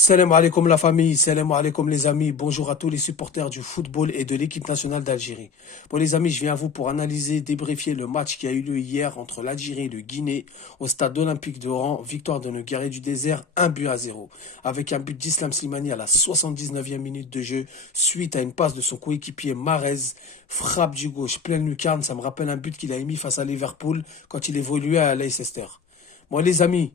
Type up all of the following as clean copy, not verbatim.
Salam alaikum la famille, salam alaikum les amis, bonjour à tous les supporters du football et de l'équipe nationale d'Algérie. Bon les amis, je viens à vous pour analyser, débriefer le match qui a eu lieu hier entre l'Algérie et le Guinée au stade olympique d'Oran, victoire de nos guerriers du désert, 1 but à 0, avec un but d'Islam Slimani à la 79e minute de jeu, suite à une passe de son coéquipier Mahrez, frappe du gauche, pleine lucarne, ça me rappelle un but qu'il a émis face à Liverpool quand il évoluait à Leicester. Bon les amis,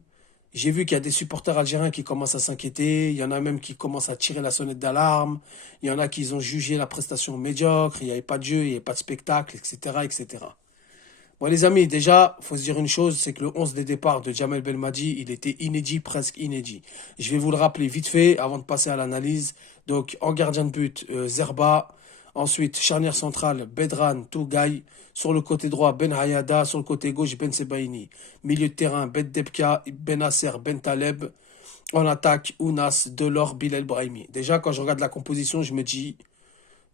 j'ai vu qu'il y a des supporters algériens qui commencent à s'inquiéter. Il y en a même qui commencent à tirer la sonnette d'alarme. Il y en a qui ont jugé la prestation médiocre. Il n'y avait pas de jeu, il n'y avait pas de spectacle, etc., etc. Bon, les amis, déjà, faut se dire une chose, c'est que le 11 des départs de Jamel Belmadi, il était inédit, presque inédit. Je vais vous le rappeler vite fait avant de passer à l'analyse. Donc, en gardien de but, Zerba. Ensuite, charnière centrale, Bedran, Tougaï. Sur le côté droit, Ben Hayada. Sur le côté gauche, Ben Sebaini. Milieu de terrain, Ben Debka, Ben Nasser, Ben Taleb. En attaque, Ounas, Delors, Bilal Brahimi. Déjà, quand je regarde la composition, je me dis,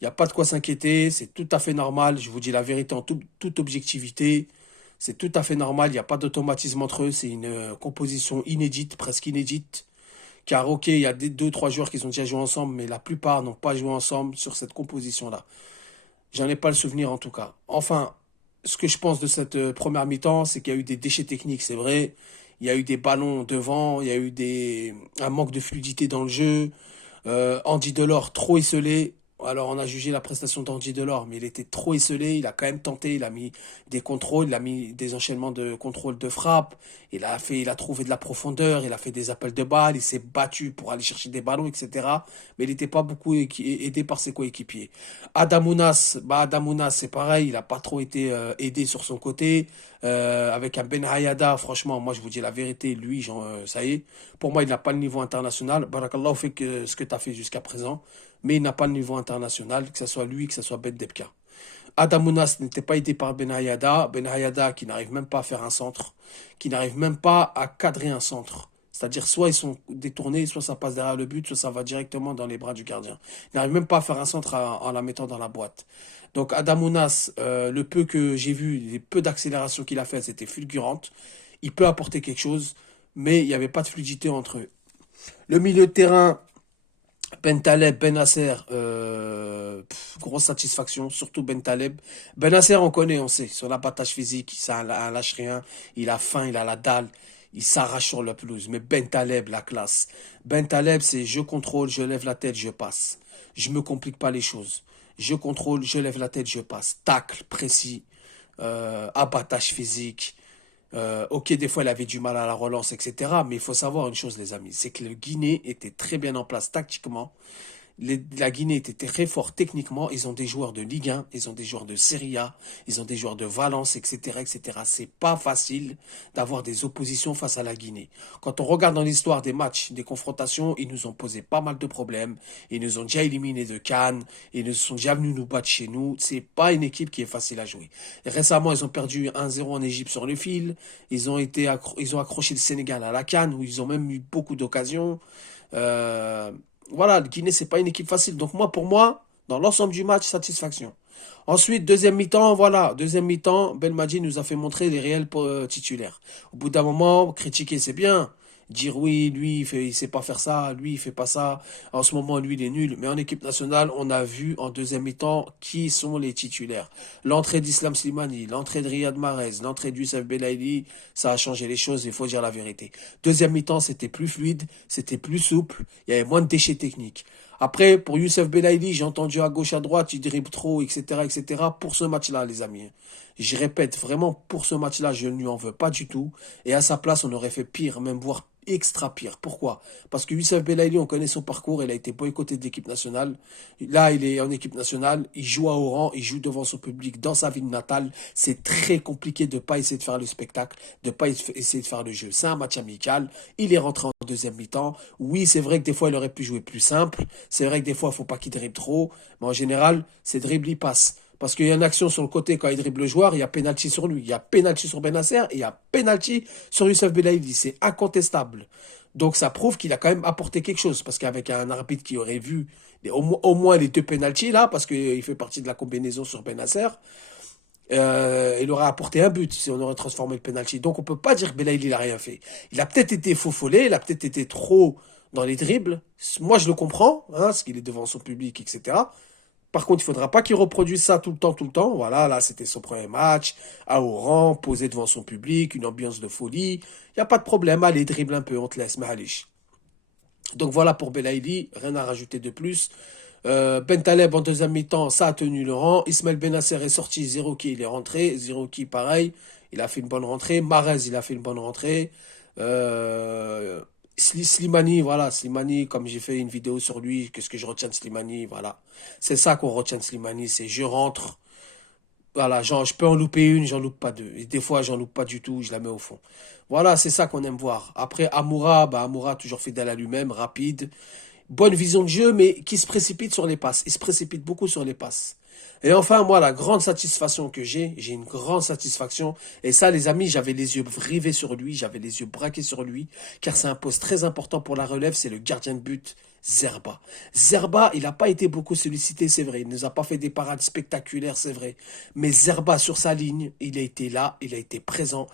il n'y a pas de quoi s'inquiéter, c'est tout à fait normal. Je vous dis la vérité en toute objectivité. C'est tout à fait normal, il n'y a pas d'automatisme entre eux. C'est une composition inédite, presque inédite. Car ok, il y a des, deux, trois joueurs qui ont déjà joué ensemble, mais la plupart n'ont pas joué ensemble sur cette composition-là. J'en ai pas le souvenir en tout cas. Enfin, ce que je pense de cette première mi-temps, c'est qu'il y a eu des déchets techniques, c'est vrai. Il y a eu des ballons devant, il y a eu un manque de fluidité dans le jeu. Andy Delors trop esselé. Alors on a jugé la prestation d'Andy Delors, mais il était trop esselé. Il a quand même tenté, il a mis des contrôles, il a mis des enchaînements de contrôle de frappe. Il a trouvé de la profondeur, il a fait des appels de balles, il s'est battu pour aller chercher des ballons, etc. Mais il n'était pas beaucoup aidé par ses coéquipiers. Adamounas, c'est pareil, il n'a pas trop été aidé sur son côté. Avec un Ben Hayada, franchement, moi je vous dis la vérité, lui, ça y est, pour moi il n'a pas le niveau international. Barakallahu fait que ce que tu as fait jusqu'à présent, mais il n'a pas le niveau international, que ce soit lui, que ce soit Ben Debka. Adamounas n'était pas aidé par Ben Hayada. Ben Hayada qui n'arrive même pas à faire un centre, qui n'arrive même pas à cadrer un centre. C'est-à-dire soit ils sont détournés, soit ça passe derrière le but, soit ça va directement dans les bras du gardien. Il n'arrive même pas à faire un centre en la mettant dans la boîte. Donc Adamounas, le peu que j'ai vu, les peu d'accélération qu'il a fait, c'était fulgurante. Il peut apporter quelque chose, mais il n'y avait pas de fluidité entre eux. Le milieu de terrain, Ben Taleb, Ben Nasser, grosse satisfaction, surtout Ben Taleb. Ben Nasser, on connaît, on sait, sur l'abattage physique, ça un lâche rien, il a faim, il a la dalle, il s'arrache sur la pelouse. Mais Ben Taleb, la classe. Ben Taleb, c'est je contrôle, je lève la tête, je passe. Je me complique pas les choses. Je contrôle, je lève la tête, je passe. Tacle précis, abattage physique. Ok, des fois, il avait du mal à la relance, etc. Mais il faut savoir une chose, les amis, c'est que le Guinée était très bien en place tactiquement. La Guinée était très fort techniquement. Ils ont des joueurs de Ligue 1, ils ont des joueurs de Serie A, ils ont des joueurs de Valence, etc., etc. C'est pas facile d'avoir des oppositions face à la Guinée. Quand on regarde dans l'histoire des matchs, des confrontations, ils nous ont posé pas mal de problèmes. Ils nous ont déjà éliminés de Cannes. Ils nous sont déjà venus nous battre chez nous. C'est pas une équipe qui est facile à jouer. Et récemment, ils ont perdu 1-0 en Égypte sur le fil. Ils ont accroché le Sénégal à la Cannes où ils ont même eu beaucoup d'occasions. Euh, voilà, le Guinée, c'est pas une équipe facile. Donc moi, pour moi, dans l'ensemble du match, satisfaction. Ensuite, deuxième mi-temps, voilà. Deuxième mi-temps, Belmadi nous a fait montrer les réels titulaires. Au bout d'un moment, critiquer, c'est bien. Dire oui, lui, il sait pas faire ça, lui, il fait pas ça. En ce moment, lui, il est nul. Mais en équipe nationale, on a vu en deuxième mi-temps qui sont les titulaires. L'entrée d'Islam Slimani, l'entrée de Riyad Mahrez, l'entrée de Youssef Belaïli, ça a changé les choses, il faut dire la vérité. Deuxième mi-temps, c'était plus fluide, c'était plus souple, il y avait moins de déchets techniques. Après, pour Youssef Belaïli, j'ai entendu à gauche, à droite, il dribble trop, etc., etc. Pour ce match-là, les amis. Je répète, vraiment, pour ce match-là, je ne lui en veux pas du tout. Et à sa place, on aurait fait pire, même voire extra pire. Pourquoi? Parce que Youssef Belaïli, on connaît son parcours, il a été boycotté de l'équipe nationale. Là, il est en équipe nationale, il joue à Oran, il joue devant son public dans sa ville natale. C'est très compliqué de ne pas essayer de faire le spectacle, de ne pas essayer de faire le jeu. C'est un match amical, il est rentré en deuxième mi-temps. Oui, c'est vrai que des fois, il aurait pu jouer plus simple. C'est vrai que des fois, il ne faut pas qu'il dribble trop. Mais en général, ses dribbles, il passe. Parce qu'il y a une action sur le côté quand il dribble le joueur, il y a penalty sur lui, il y a penalty sur Benasser et il y a penalty sur Youssef Belaïdi. C'est incontestable. Donc ça prouve qu'il a quand même apporté quelque chose. Parce qu'avec un arbitre qui aurait vu au moins les deux penalties là, parce qu'il fait partie de la combinaison sur Benasser, Il aurait apporté un but si on aurait transformé le penalty. Donc on peut pas dire que Belaïli il a rien fait. Il a peut-être été faux follet, il a peut-être été trop dans les dribbles. Moi je le comprends, hein, parce qu'il est devant son public, etc. Par contre, il faudra pas qu'il reproduise ça tout le temps, tout le temps. Voilà, là, c'était son premier match, à Oran, posé devant son public, une ambiance de folie. Il n'y a pas de problème, allez, dribble un peu, on te laisse, Mahalish. Donc voilà pour Belaïli, rien à rajouter de plus. Bentaleb en deuxième mi-temps, ça a tenu le rang. Ismaël Benasser est sorti, Zerouki il est rentré. Zerouki pareil, il a fait une bonne rentrée. Mahrez il a fait une bonne rentrée. Euh, Slimani, voilà, Slimani, comme j'ai fait une vidéo sur lui, qu'est-ce que je retiens de Slimani, voilà. C'est ça qu'on retient de Slimani, c'est je rentre, voilà, genre, je peux en louper une, j'en loupe pas deux. Et des fois, j'en loupe pas du tout, je la mets au fond. Voilà, c'est ça qu'on aime voir. Après, Amoura, bah, Amoura, toujours fidèle à lui-même, rapide. Bonne vision de jeu, mais qui se précipite sur les passes. Il se précipite beaucoup sur les passes. Et enfin, moi, la grande satisfaction que j'ai une grande satisfaction. Et ça, les amis, j'avais les yeux rivés sur lui, j'avais les yeux braqués sur lui, car c'est un poste très important pour la relève, c'est le gardien de but, Zerba. Zerba, il n'a pas été beaucoup sollicité, c'est vrai. Il ne nous a pas fait des parades spectaculaires, c'est vrai. Mais Zerba, sur sa ligne, il a été là, il a été présent.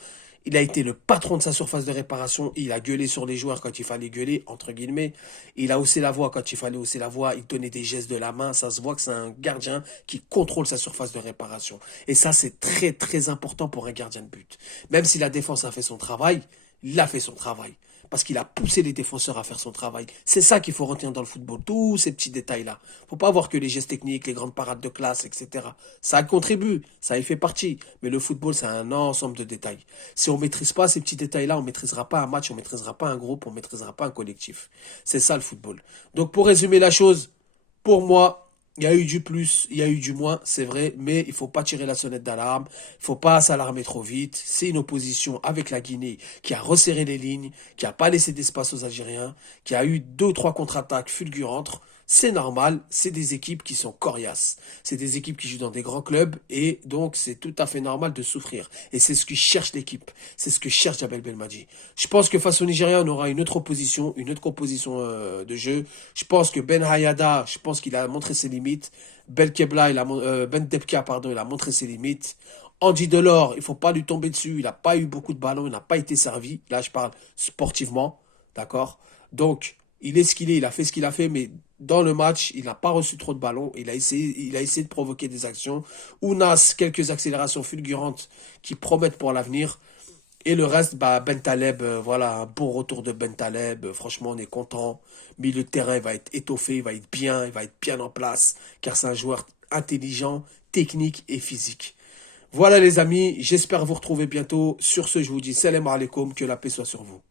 Il a été le patron de sa surface de réparation. Il a gueulé sur les joueurs quand il fallait gueuler, entre guillemets. Il a haussé la voix quand il fallait hausser la voix. Il donnait des gestes de la main. Ça se voit que c'est un gardien qui contrôle sa surface de réparation. Et ça, c'est très, très important pour un gardien de but. Même si la défense a fait son travail, il a fait son travail. Parce qu'il a poussé les défenseurs à faire son travail. C'est ça qu'il faut retenir dans le football, tous ces petits détails-là. Faut pas voir que les gestes techniques, les grandes parades de classe, etc. Ça contribue, ça y fait partie. Mais le football, c'est un ensemble de détails. Si on maîtrise pas ces petits détails-là, on maîtrisera pas un match, on maîtrisera pas un groupe, on maîtrisera pas un collectif. C'est ça le football. Donc pour résumer la chose, pour moi, il y a eu du plus, il y a eu du moins, c'est vrai, mais il faut pas tirer la sonnette d'alarme, il faut pas s'alarmer trop vite. C'est une opposition avec la Guinée qui a resserré les lignes, qui a pas laissé d'espace aux Algériens, qui a eu deux ou trois contre-attaques fulgurantes. C'est normal, c'est des équipes qui sont coriaces. C'est des équipes qui jouent dans des grands clubs et donc c'est tout à fait normal de souffrir. Et c'est ce que cherche l'équipe. C'est ce que cherche Jabel Belmadi. Je pense que face au Nigeria, on aura une autre opposition, une autre composition de jeu. Je pense que Ben Hayada, je pense qu'il a montré ses limites. Belkebla, Ben Depka, pardon, il a montré ses limites. Andy Delors, il faut pas lui tomber dessus. Il n'a pas eu beaucoup de ballons, il n'a pas été servi. Là, je parle sportivement, d'accord? Donc, il est ce qu'il est, il a fait ce qu'il a fait, mais dans le match, il n'a pas reçu trop de ballons. Il a essayé de provoquer des actions. Ounas, quelques accélérations fulgurantes qui promettent pour l'avenir. Et le reste, bah, Bentaleb, voilà, un bon retour de Bentaleb. Franchement, on est content. Milieu de terrain, il va être étoffé, il va être bien en place, car c'est un joueur intelligent, technique et physique. Voilà les amis, j'espère vous retrouver bientôt. Sur ce, je vous dis salam alaikum, que la paix soit sur vous.